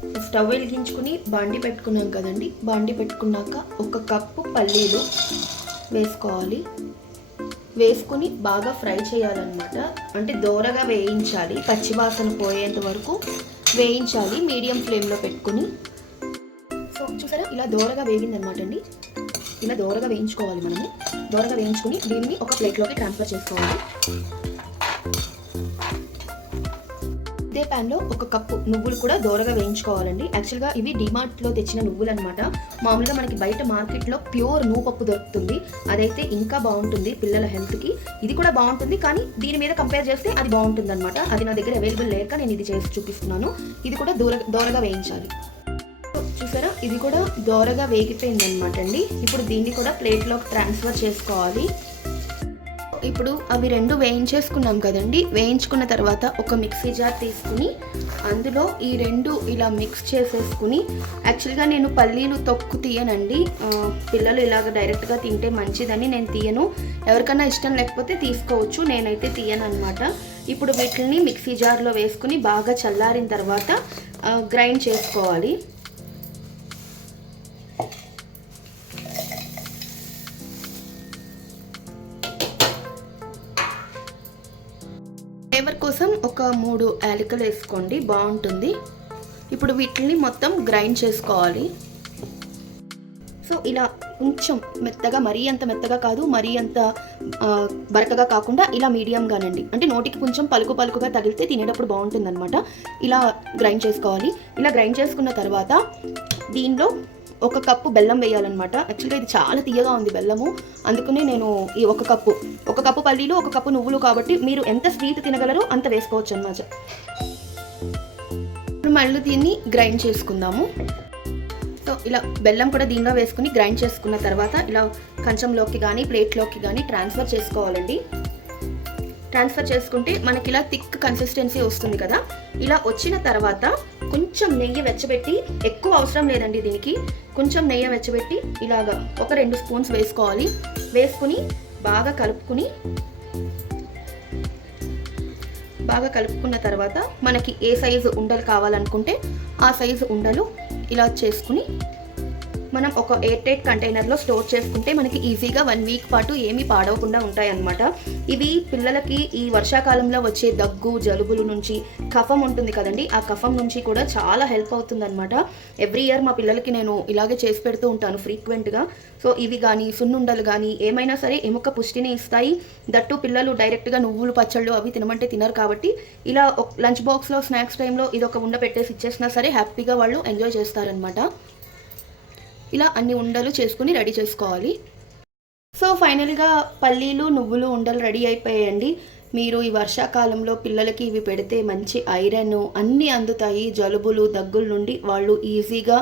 Stove వెలిగించుకుని బాండి పెట్టుకున్నాం కదండి. బాండి పెట్టుకున్నాక ఒక కప్పు పల్లీలు వేసుకోవాలి. వేసుకుని బాగా ఫ్రై చేయాలన్నమాట. అంటే దోరగా వేయించాలి. పచ్చివాసన పోయేంత వరకు వేయించాలి. మీడియం ఫ్లేమ్లో పెట్టుకుని. సో చూసారా? ఇలా దోరగా వేగిందనమాట అండి. ఇలా దోరగా వేయించుకోవాలి మనము. దోరగా వేయించుకుని దీన్ని ఒక ప్లేట్లోకి ట్రాన్స్ఫర్ చేసుకోవాలి. ఇదే ప్యాన్లో ఒక కప్పు నువ్వులు కూడా దోరగా వేయించుకోవాలండి. యాక్చువల్గా ఇవి డిమార్ట్లో తెచ్చిన నువ్వులు అనమాట మామూలుగా మనకి బయట మార్కెట్లో ప్యూర్ నువ్వుపప్పు దొరుకుతుంది. అదైతే ఇంకా బాగుంటుంది పిల్లల హెల్త్కి ఇది కూడా బాగుంటుంది కానీ దీని మీద కంపేర్ చేస్తే అది బాగుంటుంది అనమాట అది నా దగ్గర అవైలబుల్ లేక నేను ఇది చేసి చూపిస్తున్నాను. ఇది కూడా దూర దోరగా వేయించాలి. చూసారా? ఇది కూడా దోరగా వేగిపోయింది అనమాట అండి. ఇప్పుడు దీన్ని కూడా ప్లేట్లోకి ట్రాన్స్ఫర్ చేసుకోవాలి. ఇప్పుడు అవి రెండు వేయించేసుకున్నాం కదండి. వేయించుకున్న తర్వాత ఒక మిక్సీ జార్ తీసుకుని అందులో ఈ రెండు ఇలా మిక్స్ చేసేసుకుని యాక్చువల్గా నేను పల్లీలు తొక్కు తీయనండి. పిల్లలు ఇలాగ డైరెక్ట్గా తింటే మంచిదని నేను తీయను. ఎవరికైనా ఇష్టం లేకపోతే తీసుకోవచ్చు నేనైతే తీయను అనమాట ఇప్పుడు వీటిని మిక్సీ జార్లో వేసుకుని బాగా చల్లారిన తర్వాత గ్రైండ్ చేసుకోవాలి. ఫ్లేవర్ కోసం ఒక మూడు యాలకులు వేసుకోండి బాగుంటుంది. ఇప్పుడు వీటిని మొత్తం గ్రైండ్ చేసుకోవాలి. సో ఇలా కొంచెం మెత్తగా మరీ అంత మెత్తగా కాదు మరీ అంత బరకగా కాకుండా ఇలా మీడియంగానండి అంటే నోటికి కొంచెం పలుకు పలుకుగా తగిలితే తినేటప్పుడు బాగుంటుందన్నమాట. ఇలా గ్రైండ్ చేసుకోవాలి. ఇలా గ్రైండ్ చేసుకున్న తర్వాత దీనిలో ఒక కప్పు బెల్లం వేయాలన్నమాట. యాక్చువల్గా ఇది చాలా తీయగా ఉంది బెల్లము. అందుకనే నేను ఈ ఒక కప్పు. ఒక కప్పు పల్లీలు ఒక కప్పు నువ్వులు కాబట్టి మీరు ఎంత స్వీట్ తినగలరో అంత వేసుకోవచ్చు అన్నమాట. ఇప్పుడు మళ్ళీ దీన్ని గ్రైండ్ చేసుకుందాము. సో ఇలా బెల్లం కూడా దీనిలో వేసుకుని గ్రైండ్ చేసుకున్న తర్వాత ఇలా కంచంలోకి కానీ ప్లేట్లోకి కానీ ట్రాన్స్ఫర్ చేసుకోవాలండి. ట్రాన్స్ఫర్ చేసుకుంటే మనకి ఇలా థిక్ కన్సిస్టెన్సీ వస్తుంది కదా. ఇలా వచ్చిన తర్వాత కొంచెం నెయ్యి వెచ్చబెట్టి ఎక్కువ అవసరం లేదండి దీనికి. కొంచెం నెయ్యి వెచ్చబెట్టి ఇలాగా ఒక రెండు స్పూన్స్ వేసుకోవాలి. వేసుకుని బాగా కలుపుకుని బాగా కలుపుకున్న తర్వాత మనకి ఏ సైజు ఉండలు కావాలనుకుంటే ఆ సైజు ఉండలు ఇలా చేసుకుని మనం ఒక ఎయిర్ టైట్ కంటైనర్లో స్టోర్ చేసుకుంటే మనకి ఈజీగా వన్ వీక్ పాటు ఏమీ పాడవకుండా ఉంటాయన్నమాట. ఇవి పిల్లలకి ఈ వర్షాకాలంలో వచ్చే దగ్గు జలుబుల నుంచి కఫం ఉంటుంది కదండి ఆ కఫం నుంచి కూడా చాలా హెల్ప్ అవుతుందన్నమాట. ఎవ్రీ ఇయర్ మా పిల్లలకి నేను ఇలాగే చేసి పెడుతూ ఉంటాను ఫ్రీక్వెంట్గా. సో ఇవి కానీ సున్నుండలు కానీ ఏమైనా సరే ఎముక పుష్టిని ఇస్తాయి. దట్టు పిల్లలు డైరెక్ట్గా నువ్వులు పచ్చళ్ళు అవి తినమంటే తినరు కాబట్టి ఇలా లంచ్ బాక్స్లో స్నాక్స్ టైంలో ఇది ఒక ఉండ పెట్టేసి ఇచ్చేసినా సరే హ్యాపీగా వాళ్ళు ఎంజాయ్ చేస్తారనమాట ఇలా అన్ని ఉండలు చేసుకుని రెడీ చేసుకోవాలి. సో ఫైనల్గా పల్లీలు నువ్వులు ఉండలు రెడీ అయిపోయాయండి. మీరు ఈ వర్షాకాలంలో పిల్లలకి ఇవి పెడితే మంచి ఐరన్ అన్నీ అందుతాయి. జలుబులు దగ్గుల నుండి వాళ్ళు ఈజీగా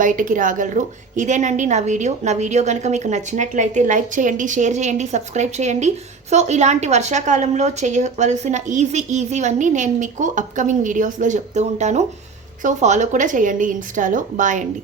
బయటకి రాగలరు. ఇదేనండి నా వీడియో. నా వీడియో కనుక మీకు నచ్చినట్లయితే లైక్ చేయండి షేర్ చేయండి సబ్స్క్రైబ్ చేయండి. సో ఇలాంటి వర్షాకాలంలో చేయవలసిన ఈజీ ఈజీవన్నీ నేను మీకు అప్కమింగ్ వీడియోస్లో చెప్తూ ఉంటాను. సో ఫాలో కూడా చేయండి ఇన్స్టాలో. బాయ్ అండి.